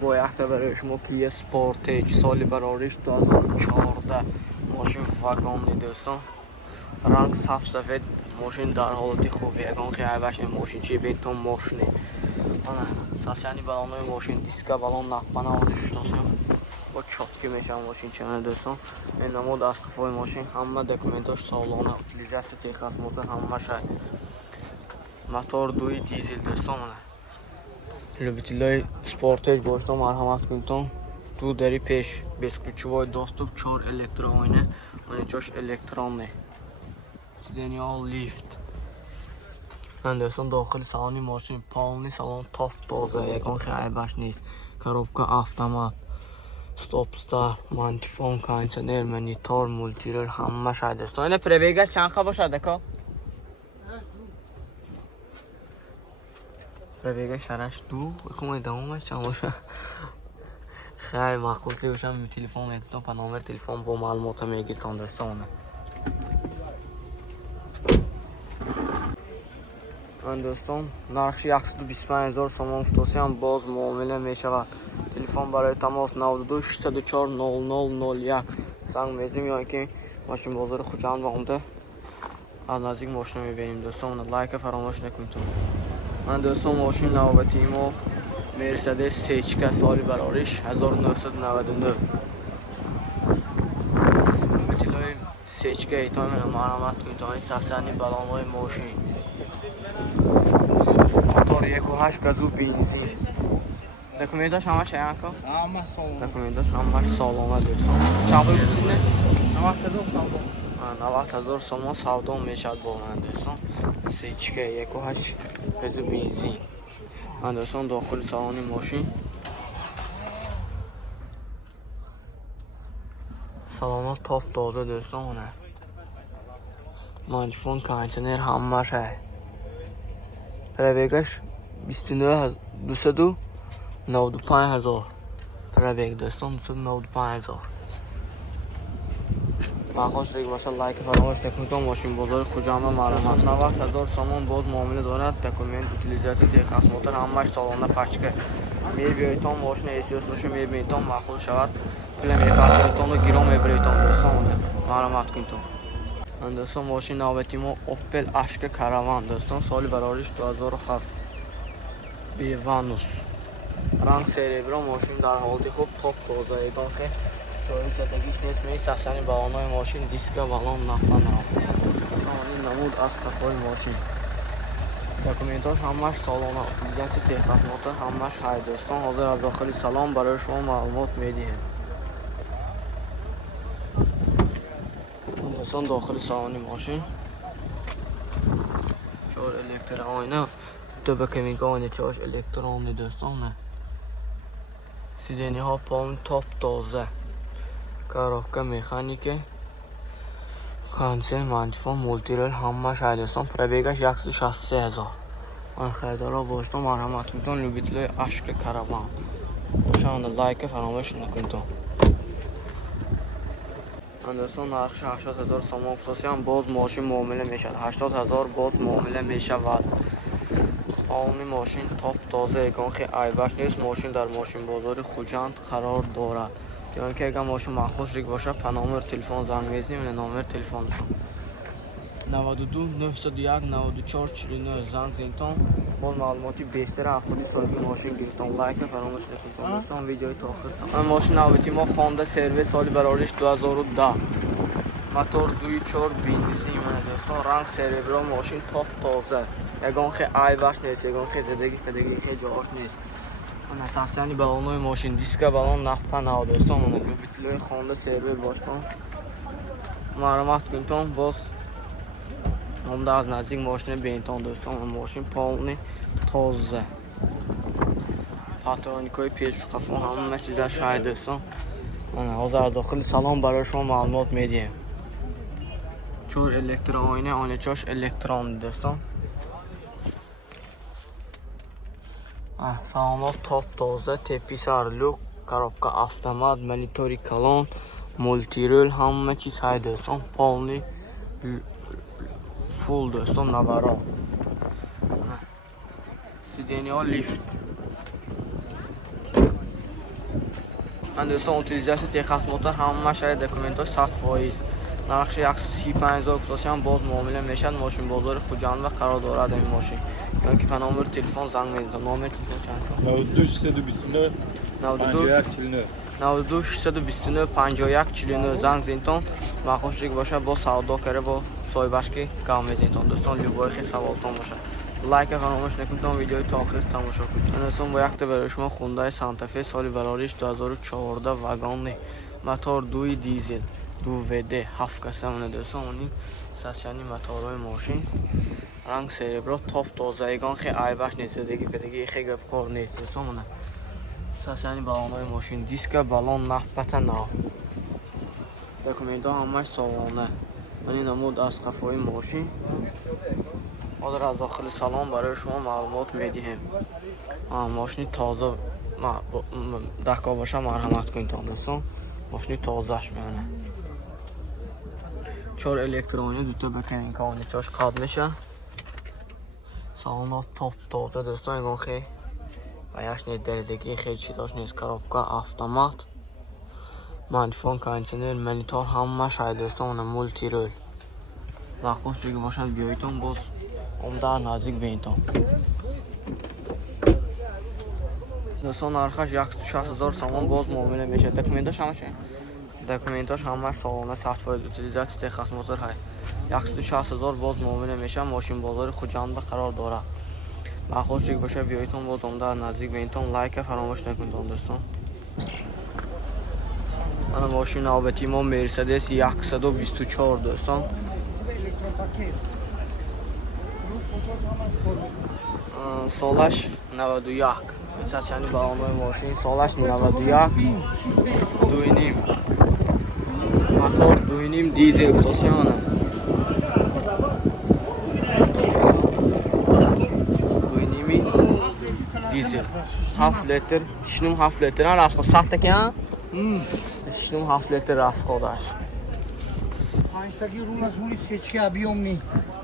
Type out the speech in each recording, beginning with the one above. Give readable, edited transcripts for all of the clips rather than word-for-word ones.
باید برای شما کیه سپورتیج سالی براریش 2014 ماشین واگن دوستان رنگ صاف سفید ماشین در حالت خوبی اگه خیلی باشه ماشین چی بینتون ماشینی ana sasani balonlu ماشین دیسکا balon nappana oldu şutasyon o çotki meşan ماشین çene do'ston men namod asqafoy ماشین hamma dokumentash sog'lona utilizatsiya texnik motor hamma shay motor duy dizel do'ston mana любителей спортеж бошто марҳамат кунтон ту дари пеш бесключевой доступ 4 электроойна он чош электронный сиденьял лифт до'стон дохили салони мошин полный салон топ тоза ягон хайбаш нест коробка автомат стоп стар мантифон кондиционер монитор мультирол ҳамма шай до'стон ина пробега чанд ха бошад ака пробега шараш ду кому давомаш чанд боша хай мақулси ушам телефон метон па номер телефон бо маълумота мегиртон до'стон دوستان نرخش 125,000 سوم گفتم باز معامله میشود تلفن برای تماس 92 604 0001 زنگ میزنیم یا اینکه ماشین بازار خوجند آمده از نزدیک ماشین میبینیم دوستان لایک فراموش نکنید من دوستان ماشین نوبتی ما مرسدس سیچکا سالی براریش 1999 اطلاع سیچکا ایتای من معلومات کنید این سفسانی بلانوای ماشین موتور 1.8 газу бензин документаш ҳамаш янко ҳама солома документаш ҳамаш солома до'стон чанд пул бисине 90,000 сомон савдо мешад бо ман до'стон сечка 1.8 газу бензин ман до'стон дохили салони мошин салоно топ тоза до'стон мана мантифон кондиционер ҳамаш пробегаш 295,000 пробег до'стон 295,000 бахош риг баша лайк фаромош накунед мошин бозори хуҷанда маълумот 90,000 сомон боз муомила дорад документ утилизация техник мотор ҳамаш солона пачка мебиёитон мошин эсёс боша мебиёитон махул шавад пула мепарчаитону гиро мебиёитон до'стон маълумот кунед دوستان ماشین نوبتی ما اوپل اشک کاروان دوستان سالی براریش 2007 بی وانوس رنگ سریبرا ماشین در حالت خوب توپ تازه ایدان خیلی جایی زدگیش نیست می سسانی بالانای ماشین دیسکا بالان نخواه دوستان این نمود از کفای ماشین دکومنتاش همش سالانه utilizatsiya texnik motor همش های دوستان حاضر از داخل سلام برای شما معلومات میدیم دوستان داخل سالن ماشین 4 الکتر آینه دو بکمیگ آینه 4 الکترونی دوستان سیدنی ها پاون توپ تازه کاروبکا مکانیک کانسل مانتیفون مولتیرل همه شای دوستان پربیگش 163,000 من خریدارا باشتم مرحمت میتون لوبیتلوی اشک کاروان باشند لایک فراموش نکنید دوستان نرخش 80,000 سوم گفتم باز ماشین معامله میشد 80,000 باز معامله میشود آنی ماشین توپ تازه اگه خیلی عیبش نیست ماشین در ماشین بازار خوجند قرار دارد یعنی که اگه ماشین مخصوص ریگ باشه په نامبر تلفن زنگ میزنیم نامبر تلفنشون 92 901 94 49 زنگ زنتون باز معلوماتی بیشتر افرادی سایت ماشین گرفتم لایک فراموش نکنید دوستان ویدیوی تا آخر من ماشین نوبتی ما خونده سرویس سالی براریش 2010 موتور 2.4 بنزین من دوستان رنگ سریبرا ماشین توپ تازه یگان خیلی عیبش نیست یگان خیلی زدگی پدگی خیلی جاهاش نیست من اساسانی بالانوی ماشین دیسکا بالان نفپن ها دوستان من لوبیتلوی خونده سرویس باشکن معلومات کنتون باز همده از نزدیک ماشین بینتان دوستان ماشین پاونی تازه پاترونیکای پیش قفون همه چیزش های دوستان من حاضر از داخل سلام برای شما معلومات میدیم 4 الکتر آینه آینه چاش الکترون دوستان سلامات توپ تازه تپی سرلوک коробка автомат монитори کلان مولتیرول همه چیز های دوستان پاونی فول دوستان نوارا سیدنی ها لیفت من دوستان اوتیلیزاسیون تخصص موتور همه شاید دکومنتاش 100%. نرخش 135,000 افتادیم باز معامله میشن. ماشین بازار خوجند و قرار دارد این ماشین. یعنی که نامبر تلفن زنگ میزنید. نامبر تلفن چند؟ 92 629 92 629 51 49 زنگ زنید. مخوشی باشه با سودا کرده با صاحبش که کام میزنید. دوستان لوگوی خیلی سوالتون باشه. لایک فراموش نکنید تا ویدیوی تا آخر تماشا کنید. دوستان با یک تا برای شما خوندای سانتا-فی سال براریش 2014 واگن موتور 2 دیزل 2 وید 7 کسمونه. دوستان اونی ساسیانی موتورهای ماشین رنگ سریبرا توپ تازه‌گان خیلی ایباش نیست دیگه دیگه خیلی گپ کار نیست. دوستان اون ساسیانی بالون‌های ماشین دیسک بالون نفت نه دکومنت‌ها همش سالانه. این نمود از قفای ماشین حاضر از داخل سالن برای شما معلومات میدیم. ماشین تازه دکا باشه مرحمت کنید دوستان. ماشین تازهش میمونه. 4 الکترونی دو تا بکنین کانیچاش قاد میشه. سالن توپ تازه دوستان اینگاه خیلی باید نیست دردگی خیلی چیزاش نیست. کارابکا اتومات مانیفون کانسنر منیتور همه شاید دوستان مولتی رول نخوش دیگه باشن بیاییتون باز عمده نزدیک بینتون. دوستان نرخش 160,000 سامان باز معامله میشه. دکومنتاش همه چه؟ دکومنتاش همه سالانه 100% اوتیلیزاسیون تخصص موتور های 160,000 باز معامله میشه. ماشین بازار خوجند قرار داره. نخوش دیگه باشه بیاییتون باز عمده نزدیک بینتون. لایک فراموش نکنید دوستان. من ماشین نوبتی ما مرسدس 124 دوستان. سالش 91 یعنی بالون‌های ماشین سالش 91 2.5 موتور 2.5 دیزل افتاسیونه 2.5 دیزل 7 لیتر شنو 7 لیتر راست خود سخته که شنو 7 لیتر راست خودش 5 تاگی رو از اون سچکه ابیومی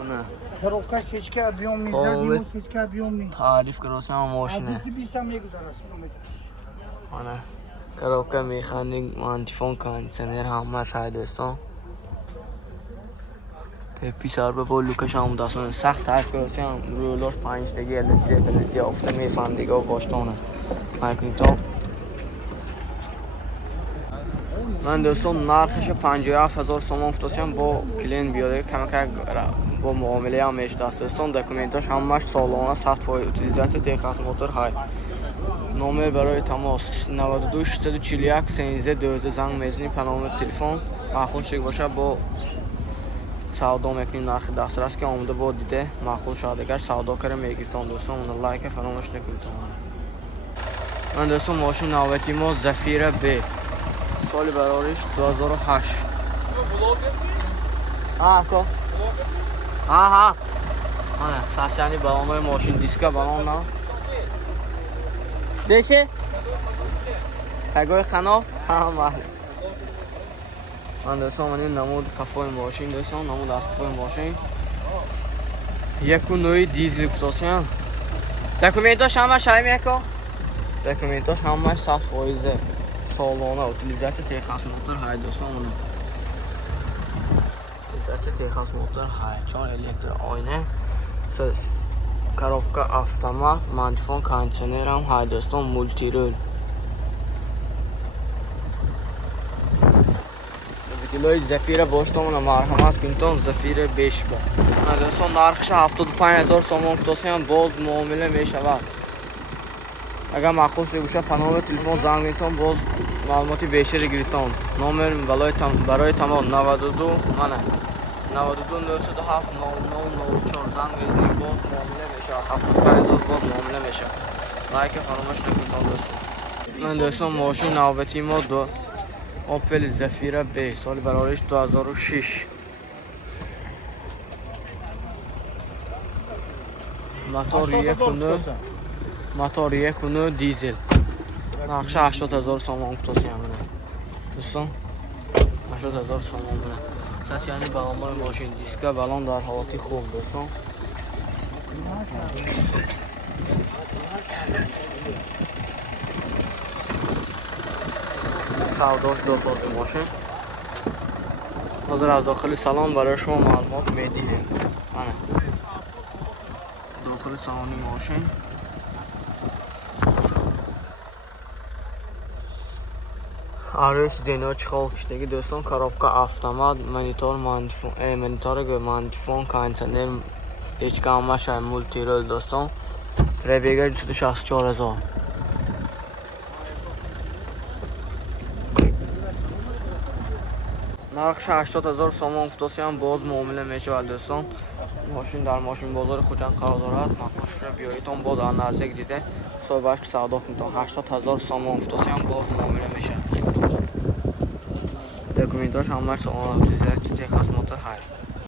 نه کروکا سچکه ابیومی زدیم سچکه ابیومی تعریف کراسه ماشینه 20 هم میگذره آنه کروکا میخانیک مانتیفون کانسنر همه شاید دوستان پی سر به بول لوکش هم دستان سخت تعریف کراسه هم رولوش 5 تاگی الچی افته میفهم دیگه و گاشتانه مایکنیتو من دوستان نرخش 57,000 سوم افتادم با کلین بیاده کمک با معامله هم میشه دوستان. دکومنتاش همش سالانه 100% اوتیلیزاسیون تخصص موتور های. نامبر برای تماس 92 641 13 12 زنگ میزنید. نامبر تلفن معقول باشه با سودا میکنید. نرخ دسترس که آمده با دیده معقول شده اگر سودا کرده میگیرتون دوستان. اون لایک فراموش نکنید. من دوستان ماشین نوبتی ما زفیر ب سال براریش 2008 کو آنه ساسیانی بالون‌های ماشین دیسکا بالون نه زشه تگوی خناف من دوستان من این نمود قفای ماشین دوستان نمود از قفای ماشین 1.9 دیزل افتاسیون دکومنتاش همه شایی میکن دکومنتاش همه 100% سالانه اوتیلیزاسیون تخصص موتور های دوستان. اوتیلیزاسیون تخصص موتور های 4 الکتر آینه کارابکا اتومات مانیفون کانسنر هم های دوستان مولتی رول ویدیوی زفیر باشتون مرحمت کنید زفیر بیش با دوستان. نرخش 75,000 سوم افتادیم باز معامله میشود. اگر معقول شده باشه پناه تلفن زنگ میتون باز معلوماتی بیشتری گیریتون. نامبر برای تمام 92 منه 92 907 0004 زنگ میزنید باز معامله میشه. 75,000 باز معامله میشه. لایک فراموش نکنید دوستان. من دوستان ماشین نوبتی ما دو اوپل زفیر ب سال براریش 2006 موتور 1.9 دیزل نقشه 80,000 سوم افتادیم دوستان. 80,000 سوم بونه ساسیانی بالون‌های ماشین دیسکا بالون در حالت خوب دوستان. سوداش 2 ساز ماشین. حاضر از داخل سالن برای شما معلومات میدیم. داخل سالن ماشین آرش دینا چخال کشیدگی دوستان، коробка автомат، монитор мандифон кондиционер печка амаша мультирол دوستان. پربیگر 264,000. نرخش 80,000 سوم افتاسی هم باز معامله میشه دوستان. ماشین در ماشین بازار خوجان قرار دارد. ماشین را بیاییتون باز از نزدیک دیده صاحبش سودا کنید. 80,000 سوم افتاسی هم باز معامله میشه. دکومنتاش همش سوال چیزی خدمات خیر.